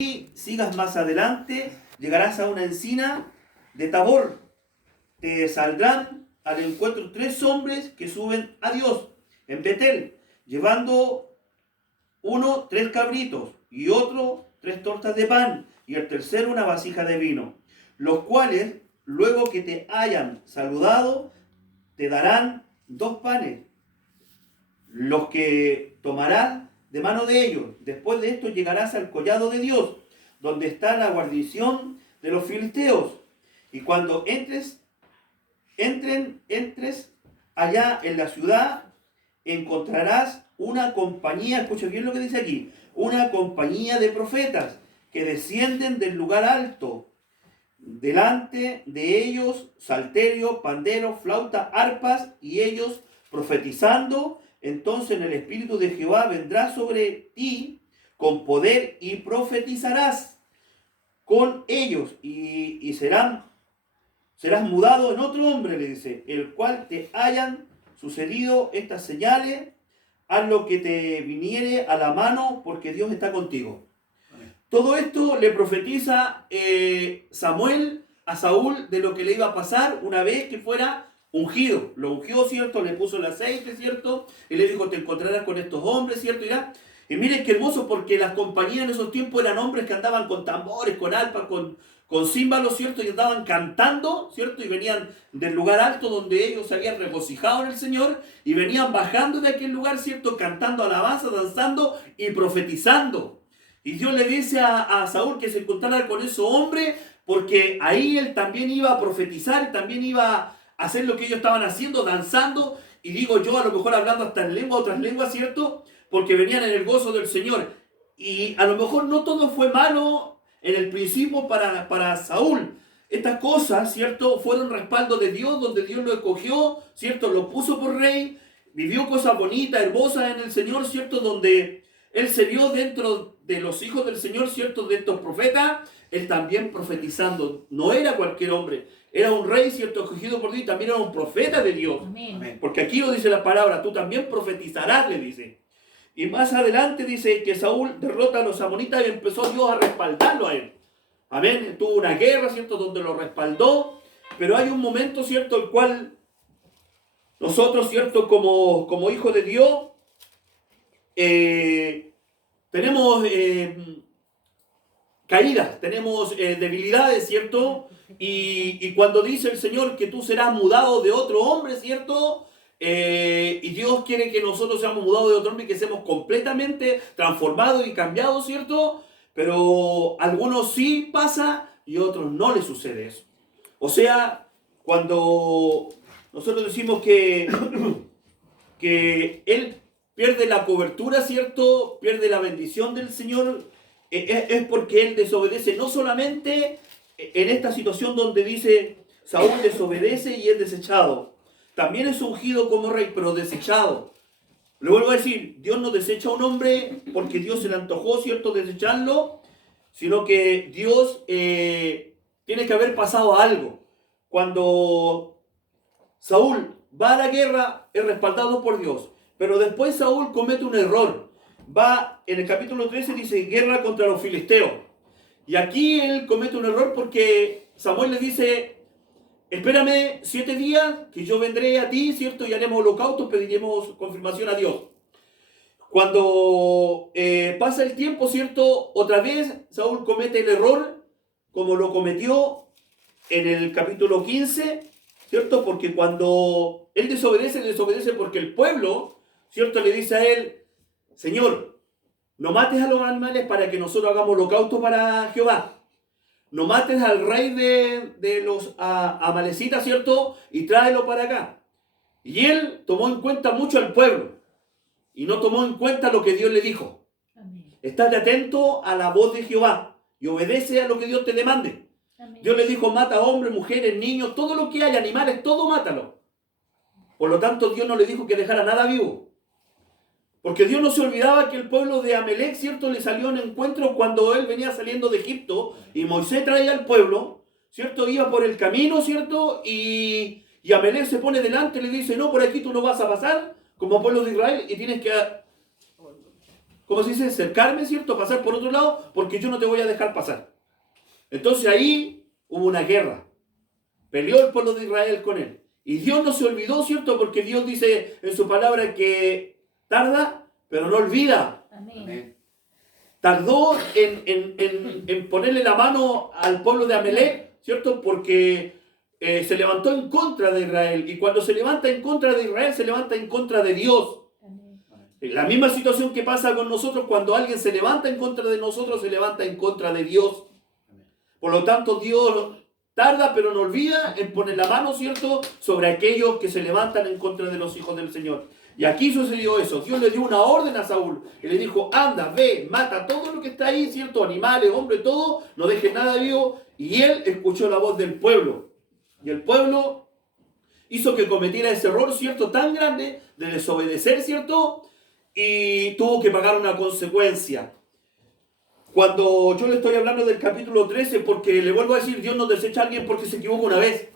Y sigas más adelante, llegarás a una encina de Tabor. Te saldrán al encuentro 3 hombres que suben a Dios en Betel, llevando uno 3 cabritos y otro 3 tortas de pan y el tercero una vasija de vino, los cuales, luego que te hayan saludado, te darán 2 panes, los que tomarás de mano de ellos. Después de esto llegarás al collado de Dios, donde está la guarnición de los filisteos. Y cuando entres allá en la ciudad, encontrarás una compañía, escucha bien lo que dice aquí, una compañía de profetas que descienden del lugar alto. Delante de ellos salterio, pandero, flauta, arpas, y ellos profetizando. Entonces el Espíritu de Jehová vendrá sobre ti con poder y profetizarás con ellos y serás mudado en otro hombre, le dice, el cual te hayan sucedido estas señales, haz lo que te viniere a la mano, porque Dios está contigo. Todo esto le profetiza Samuel a Saúl de lo que le iba a pasar una vez que fuera ungido. Lo ungió, ¿cierto? Le puso el aceite, ¿cierto? Y le dijo, te encontrarás con estos hombres, ¿cierto? Y miren qué hermoso, porque las compañías en esos tiempos eran hombres que andaban con tambores, con arpas, con címbalos, ¿cierto? Y andaban cantando, ¿cierto? Y venían del lugar alto donde ellos se habían regocijado en el Señor y venían bajando de aquel lugar, ¿cierto? Cantando alabanza, danzando y profetizando. Y Dios le dice a Saúl que se encontrara con esos hombres, porque ahí él también iba a profetizar, también iba a hacer lo que ellos estaban haciendo, danzando, y digo yo, a lo mejor hablando hasta en lengua, otras lenguas, ¿cierto? Porque venían en el gozo del Señor. Y a lo mejor no todo fue malo en el principio para Saúl. Estas cosas, ¿cierto? Fueron respaldo de Dios, donde Dios lo escogió, ¿cierto? Lo puso por rey, vivió cosas bonitas, hermosas en el Señor, ¿cierto? Donde él se vio dentro de los hijos del Señor, ¿cierto? De estos profetas, él también profetizando. No era cualquier hombre, era un rey, ¿cierto? Escogido por Dios, y también era un profeta de Dios. Amén. Porque aquí lo dice la palabra, tú también profetizarás, le dice. Y más adelante dice que Saúl derrota a los amonitas y empezó Dios a respaldarlo a él. Amén. Tuvo una guerra, ¿cierto? Donde lo respaldó. Pero hay un momento, ¿cierto? El cual nosotros, ¿cierto? Como hijos de Dios, tenemos caídas, tenemos debilidades, ¿cierto? Y cuando dice el Señor que tú serás mudado de otro hombre, ¿cierto? Y Dios quiere que nosotros seamos mudados de otro hombre y que seamos completamente transformados y cambiados, ¿cierto? Pero a algunos sí pasa y a otros no les sucede eso. O sea, cuando nosotros decimos que Él pierde la cobertura, ¿cierto? Pierde la bendición del Señor, es porque Él desobedece, no solamente en esta situación donde dice Saúl desobedece y es desechado. También es ungido como rey, pero desechado. Le vuelvo a decir, Dios no desecha a un hombre porque Dios se le antojó, ¿cierto?, desecharlo, sino que Dios tiene que haber pasado algo. Cuando Saúl va a la guerra, es respaldado por Dios. Pero después Saúl comete un error. Va, en el capítulo 13 dice, guerra contra los filisteos. Y aquí él comete un error porque Samuel le dice, espérame 7 días que yo vendré a ti, ¿cierto? Y haremos holocaustos, pediremos confirmación a Dios. Cuando pasa el tiempo, ¿cierto? Otra vez Saúl comete el error como lo cometió en el capítulo 15, ¿cierto? Porque cuando él desobedece porque el pueblo, ¿cierto?, le dice a él, Señor, no mates a los animales para que nosotros hagamos holocausto para Jehová. No mates al rey de los amalecitas, ¿cierto? Y tráelo para acá. Y él tomó en cuenta mucho al pueblo. Y no tomó en cuenta lo que Dios le dijo. Amén. Estate atento a la voz de Jehová. Y obedece a lo que Dios te demande. Amén. Dios le dijo, mata hombres, mujeres, niños, todo lo que hay, animales, todo mátalo. Por lo tanto, Dios no le dijo que dejara nada vivo. Porque Dios no se olvidaba que el pueblo de Amalec, ¿cierto?, le salió en encuentro cuando él venía saliendo de Egipto y Moisés traía al pueblo, ¿cierto? Iba por el camino, ¿cierto? Y Amalec se pone delante y le dice, no, por aquí tú no vas a pasar como pueblo de Israel y tienes que ¿cómo se dice? Cercarme, ¿cierto? Pasar por otro lado, porque yo no te voy a dejar pasar. Entonces ahí hubo una guerra. Peleó el pueblo de Israel con él. Y Dios no se olvidó, ¿cierto? Porque Dios dice en su palabra que tarda, pero no olvida. Amén. Tardó en ponerle la mano al pueblo de Amalek, ¿cierto? Porque se levantó en contra de Israel. Y cuando se levanta en contra de Israel, se levanta en contra de Dios. Amén. La misma situación que pasa con nosotros, cuando alguien se levanta en contra de nosotros, se levanta en contra de Dios. Por lo tanto, Dios tarda, pero no olvida en poner la mano, ¿cierto?, sobre aquellos que se levantan en contra de los hijos del Señor. Y aquí sucedió eso. Dios le dio una orden a Saúl. Y le dijo, anda, ve, mata todo lo que está ahí, ¿cierto? Animales, hombres, todo. No dejes nada vivo. Y él escuchó la voz del pueblo. Y el pueblo hizo que cometiera ese error, ¿cierto?, tan grande de desobedecer, ¿cierto? Y tuvo que pagar una consecuencia. Cuando yo le estoy hablando del capítulo 13, porque le vuelvo a decir, Dios no desecha a alguien porque se equivoca una vez,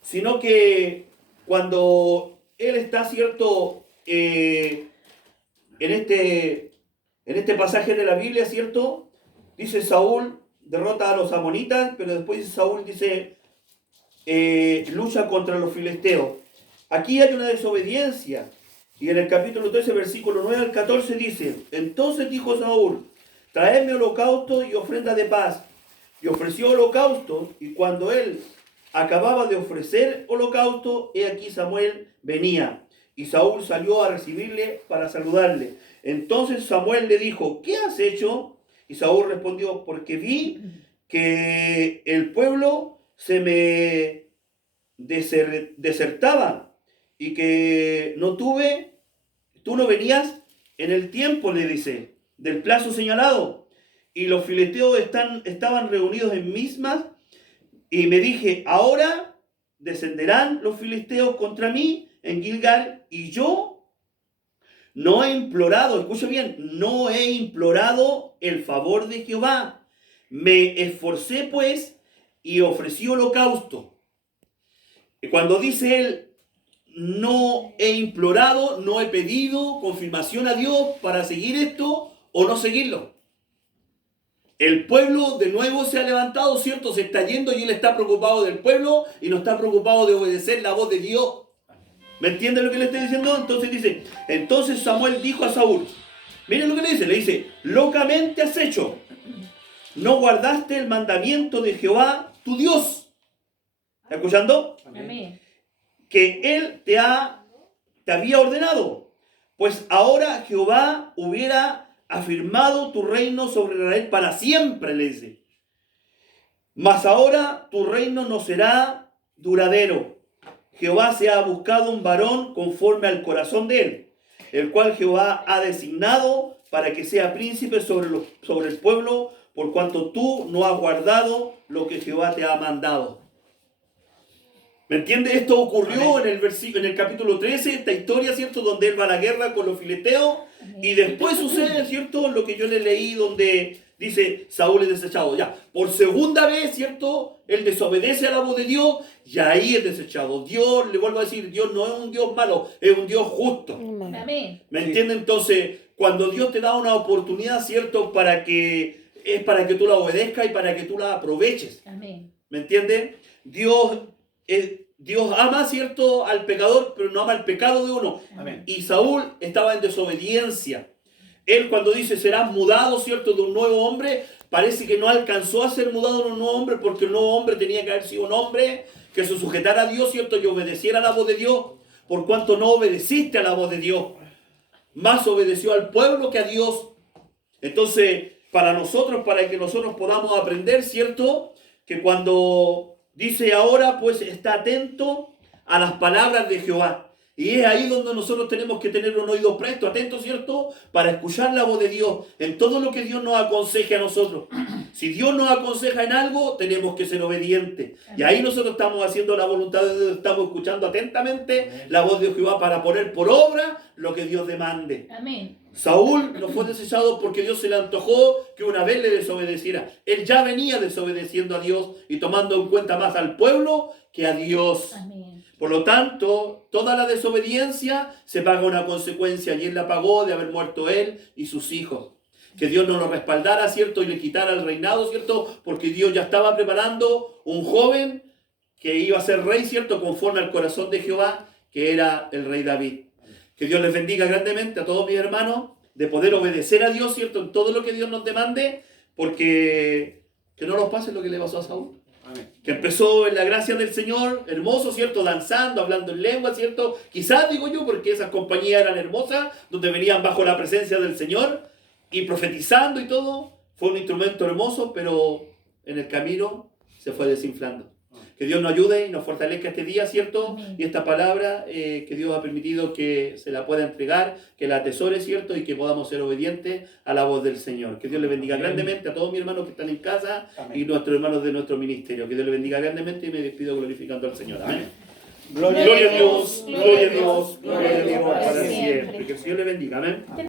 sino que cuando él está, ¿cierto?, en este pasaje de la Biblia, ¿cierto?, dice Saúl derrota a los amonitas, pero después dice Saúl, dice, lucha contra los filisteos. Aquí hay una desobediencia. Y en el capítulo 13, versículo 9 al 14 dice, entonces dijo Saúl, traedme holocausto y ofrenda de paz. Y ofreció holocausto, y cuando él acababa de ofrecer holocausto, he aquí Samuel venía. Y Saúl salió a recibirle para saludarle. Entonces Samuel le dijo, ¿qué has hecho? Y Saúl respondió, porque vi que el pueblo se me desertaba y que tú no venías en el tiempo, le dice, del plazo señalado, y los filisteos estaban reunidos en Mismas, y me dije, ahora descenderán los filisteos contra mí en Gilgal, y yo no he implorado, escucha bien, no he implorado el favor de Jehová. Me esforcé pues y ofrecí holocausto. Y cuando dice él, no he implorado, no he pedido confirmación a Dios para seguir esto o no seguirlo. El pueblo de nuevo se ha levantado, ¿cierto? Se está yendo y él está preocupado del pueblo y no está preocupado de obedecer la voz de Dios. ¿Me entiende lo que le estoy diciendo? Entonces dice, entonces Samuel dijo a Saúl, miren lo que le dice, locamente has hecho, no guardaste el mandamiento de Jehová, tu Dios. ¿Está escuchando? Amén. Que él te había ordenado, pues ahora Jehová hubiera afirmado tu reino sobre Israel para siempre, le dice. Mas ahora tu reino no será duradero. Jehová se ha buscado un varón conforme al corazón de él, el cual Jehová ha designado para que sea príncipe sobre el pueblo, por cuanto tú no has guardado lo que Jehová te ha mandado. ¿Me entiendes? Esto ocurrió en el capítulo 13, esta historia, ¿cierto? Donde él va a la guerra con los filisteos. Y después sucede, ¿cierto? Lo que yo le leí donde dice, Saúl es desechado. Ya, por segunda vez, ¿cierto? Él desobedece a la voz de Dios y ahí es desechado. Dios, le vuelvo a decir, Dios no es un Dios malo, es un Dios justo. Amén. ¿Me entiendes? Entonces, cuando Dios te da una oportunidad, ¿cierto? Es para que tú la obedezcas y para que tú la aproveches. Amén. ¿Me entiendes? Dios ama, ¿cierto?, al pecador, pero no ama el pecado de uno. Amén. Y Saúl estaba en desobediencia. Él cuando dice serás mudado, ¿cierto?, de un nuevo hombre, parece que no alcanzó a ser mudado de un nuevo hombre porque el nuevo hombre tenía que haber sido un hombre que se sujetara a Dios, ¿cierto?, y obedeciera a la voz de Dios, por cuanto no obedeciste a la voz de Dios. Más obedeció al pueblo que a Dios. Entonces, para que nosotros podamos aprender, ¿cierto?, que cuando dice ahora, pues está atento a las palabras de Jehová. Y es ahí donde nosotros tenemos que tener un oído presto, atento, ¿cierto?, para escuchar la voz de Dios en todo lo que Dios nos aconseje a nosotros. Si Dios nos aconseja en algo, tenemos que ser obedientes. Y ahí nosotros estamos haciendo la voluntad de Dios, estamos escuchando atentamente la voz de Jehová para poner por obra lo que Dios demande. Amén. Saúl no fue desechado porque Dios se le antojó que una vez le desobedeciera. Él ya venía desobedeciendo a Dios y tomando en cuenta más al pueblo que a Dios. Amén. Por lo tanto, toda la desobediencia se paga una consecuencia y él la pagó de haber muerto él y sus hijos. que Dios no lo respaldara, ¿cierto? Y le quitara el reinado, ¿cierto? Porque Dios ya estaba preparando un joven que iba a ser rey, ¿cierto? Conforme al corazón de Jehová, que era el rey David. Que Dios les bendiga grandemente a todos mis hermanos, de poder obedecer a Dios, ¿cierto? En todo lo que Dios nos demande, porque que no nos pase lo que le pasó a Saúl. Amén. Que empezó en la gracia del Señor, hermoso, ¿cierto? Danzando, hablando en lengua, ¿cierto? Quizás, digo yo, porque esas compañías eran hermosas, donde venían bajo la presencia del Señor, y profetizando y todo. Fue un instrumento hermoso, pero en el camino se fue desinflando. Que Dios nos ayude y nos fortalezca este día, ¿cierto? Amén. Y esta palabra que Dios ha permitido que se la pueda entregar, que la atesore, ¿cierto? Y que podamos ser obedientes a la voz del Señor. Que Dios le bendiga grandemente a todos mis hermanos que están en casa. Amén. Y nuestros hermanos de nuestro ministerio. Que Dios le bendiga grandemente y me despido glorificando al Señor. Amén. Gloria a Dios, gloria a Dios, gloria a Dios para siempre. Que el Señor le bendiga. Amén.